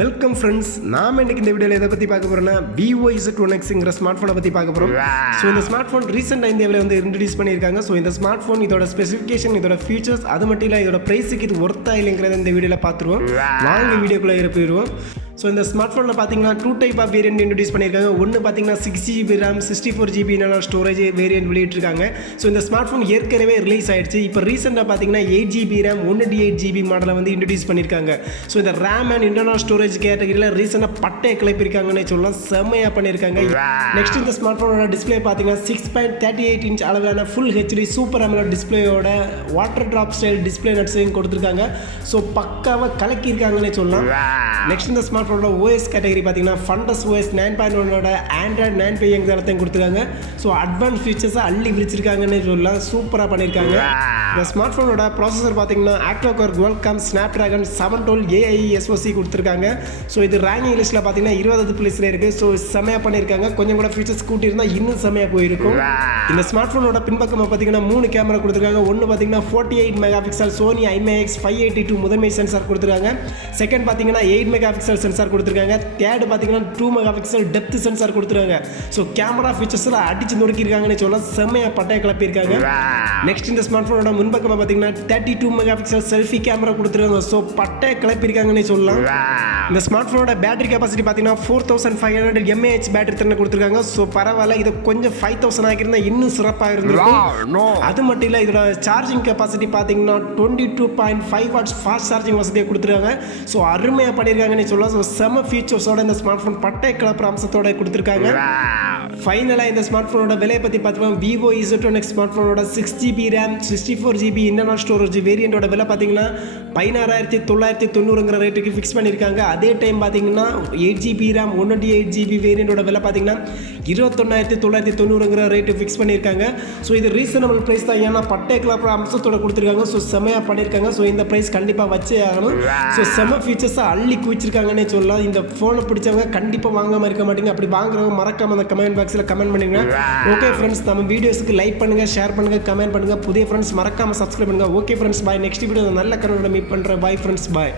Welcome friends, நாம் இன்றைக்கி இந்த வீடியோவில் எதை பற்றி பார்க்க போகிறோம்னா Vivo Z1xங்கிற ஸ்மார்ட் ஃபோனை பற்றி பார்க்க போகிறோம். ஸோ இந்த ஸ்மார்ட் ஃபோன் ரீசெண்டாக இந்தியாவில் வந்து இன்ட்ரடியூஸ் பண்ணியிருக்காங்க. ஸோ இந்த ஸ்மார்ட் ஃபோன் இதோட ஸ்பெசிஃபிகேஷன், இதோட ஃபீச்சர்ஸ், அது மட்டும் இல்லை இதோட ப்ரைஸுக்கு இது ஒர்த்தா இல்லைங்கிறத இந்த வீடியோவில் பார்த்துருவோம். வாங்க வீடியோக்குள்ளே போயிடுவோம். ஸோ இந்த ஸ்மார்ட் ஃபோனில் பார்த்தீங்கன்னா 2 டைப் ஆஃப் வேரியன்ட் இன்ட்ரடியூஸ் பண்ணியிருக்காங்க. ஒன்று பார்த்தீங்கன்னா 6GB RAM 64GB storage variant வெளியிட்டிருக்காங்க. ஸோ இந்த ஸ்மார்ட் ஃபோன் ஏற்கனவே ரிலீஸ் ஆயிடுச்சு. இப்போ ரீசெண்டாக பார்த்தீங்கன்னா 8GB RAM 128GB மாடலை வந்து இன்ட்ரடியூஸ் பண்ணியிருக்காங்க. ஸோ இந்த RAM அண்ட் இன்டர்னல் ஸ்டோரேஜ் கேட்டகரியில் ரீசெண்டாக பட்டையை கிளப்பியிருக்காங்கன்னு சொல்லலாம். செம்மையாக பண்ணியிருக்காங்க. நெக்ஸ்ட் இந்த ஸ்மார்ட் ஃபோனோட டிஸ்பிளே பார்த்தீங்கன்னா 6.38 இன்ச் அளவிலான ஃபுல் ஹெச்டி சூப்பர் AMOLED டிஸ்பிளேயோட வாட்டர் ட்ராப் ஸ்டைல் டிஸ்பிளே நட்ஸையும் கொடுத்துருக்காங்க. ஸோ பக்காவாக கலக்கியிருக்காங்கன்னு சொல்லலாம். நெக்ஸ்ட் இந்த ஸ்மார்ட் ஃபோனோட OS கேட்டகரி பார்த்தீங்கன்னா ஃபண்டஸ் OS 9.1ஓட ஆண்ட்ராய்ட் 9 தளத்தையும் கொடுத்துருக்காங்க. ஸோ அட்வான்ஸ் ஃபீச்சர்ஸை அள்ளி விழிச்சிருக்காங்கன்னு சொல்லலாம். சூப்பராக பண்ணியிருக்காங்க. இந்த ஸ்மார்ட் ஃபோனோட ப்ராசஸர் பார்த்தீங்கன்னா octa core Qualcomm Snapdragon 712 AI SoC கொடுத்துருக்காங்க. ஸோ இது ரேங்கிங் லிஸ்ட்டில் பார்த்தீங்கன்னா 20வது பிளேஸில் இருக்குது. ஸோ செம்மையாக பண்ணியிருக்காங்க. கொஞ்சம் கூட ஃபீச்சர்ஸ் கூட்டியிருந்தால் இன்னும் செம்மையாக போயிருக்கும். இந்த ஸ்மார்ட் ஃபோனோட பின்பக்கமாக பார்த்தீங்கன்னா 3 கேமரா கொடுத்துருக்காங்க. ஒன்று பார்த்தீங்கன்னா 48 மெகாபிக்சல் சோனி IMX 582 முதன்மை சென்சார் கொடுத்துருக்காங்க. செகண்ட் பார்த்தீங்கன்னா 8 மெகாபிக்சல் சென்சார் கொடுத்துருக்காங்க. தேர்ட் பார்த்தீங்கன்னா 2 மெகாபிக்சல் டெப்த் சென்சார் கொடுத்துருக்காங்க. ஸோ கேமரா ஃபீச்சர்ஸில் அடிச்சு நொறுக்கியிருக்காங்கன்னு சொல்லலாம். செம்மையாக பட்டையை கிளப்பியிருக்காங்க. நெக்ஸ்ட் இந்த ஸ்மார்ட் ஃபோனோட முன்பக்கமாக பார்த்தீங்கன்னா 32 மெகாபிக்சல் செல்ஃபி கேமரா கொடுத்துருக்காங்க. ஸோ பட்டையை கிளப்பியிருக்காங்கன்னு சொல்லலாம். இந்த ஸ்மார்ட் ஃபோனோட பேட்டரி கெப்பாசிட்டி பார்த்தீங்கன்னா 4500 mAh பேட்டரி திறனை கொடுத்துருக்காங்க. ஸோ பரவாயில்ல, இது கொஞ்சம் 5000 ஆகியிருந்தால் இன்னும் சிறப்பாக இருந்திருக்கும். அது மட்டும் இல்லை, இதோட சார்ஜிங் கெப்பாசிட்டி பார்த்தீங்கன்னா 22.5 வாட்ஸ் ஃபாஸ்ட் சார்ஜிங் வசதியை கொடுத்துருக்காங்க. ஸோ அருமையாக பண்ணியிருக்காங்கன்னு சொல்லலாம். ஸோ செம ஃபீச்சர்ஸோட இந்த ஸ்மார்ட் ஃபோன் பட்டை கிளப்புற அம்சத்தோட கொடுத்துருக்காங்க. ஃபைனலாக இந்த ஸ்மார்ட் ஃபோனோட விலையை பற்றி பார்த்தீங்கன்னா Vivo Z1x ஸ்மார்ட் ஃபோனோட 6GB RAM 64GB internal storage வேரியண்டோட விலை பார்த்தீங்கன்னா 16,990ங்கிற ரேட்டுக்கு ஃபிக்ஸ் பண்ணியிருக்காங்க. அதே டைம் பார்த்தீங்கன்னா 8GB RAM 128GB வேரியண்டோட விலை பார்த்தீங்கன்னா 21,990ங்கிற ரேட்டு ஃபிக்ஸ் பண்ணியிருக்காங்க. ஸோ இது ரீசனபிள் ப்ரைஸ் தான். ஏன்னா பட்டை கிளப்புற அம்சத்தோட கொடுத்துருக்காங்க. ஸோ செம்மையாக பண்ணியிருக்காங்க. ஸோ இந்த ப்ரைஸ் கண்டிப்பாக வச்சே ஆகணும். ஸோ செம்ம ஃபீச்சர்ஸை அள்ளி குவிச்சிருக்காங்கன்னே சொல்லலாம். இந்த ஃபோனை பிடிச்சவங்க கண்டிப்பாக வாங்காமல் இருக்க மாட்டீங்க. அப்படி வாங்குறவங்க மறக்காம அந்த கமெண்ட் பாக்ஸில் கமெண்ட் பண்ணுங்க. ஓகே ஃப்ரெண்ட்ஸ், நம்ம வீடியோஸ்க்கு லைக் பண்ணுங்க, ஷேர் பண்ணுங்க, கமெண்ட் பண்ணுங்க. புதிய ஃப்ரெண்ட்ஸ் மறக்காம சப்ஸ்கிரைப் பண்ணுங்க. ஓகே ஃப்ரெண்ட்ஸ், பாய். நெக்ஸ்ட் வீடியோ நல்ல கனவோட மீட் பண்ணுறேன். பாய் ஃப்ரெண்ட்ஸ், பாய்.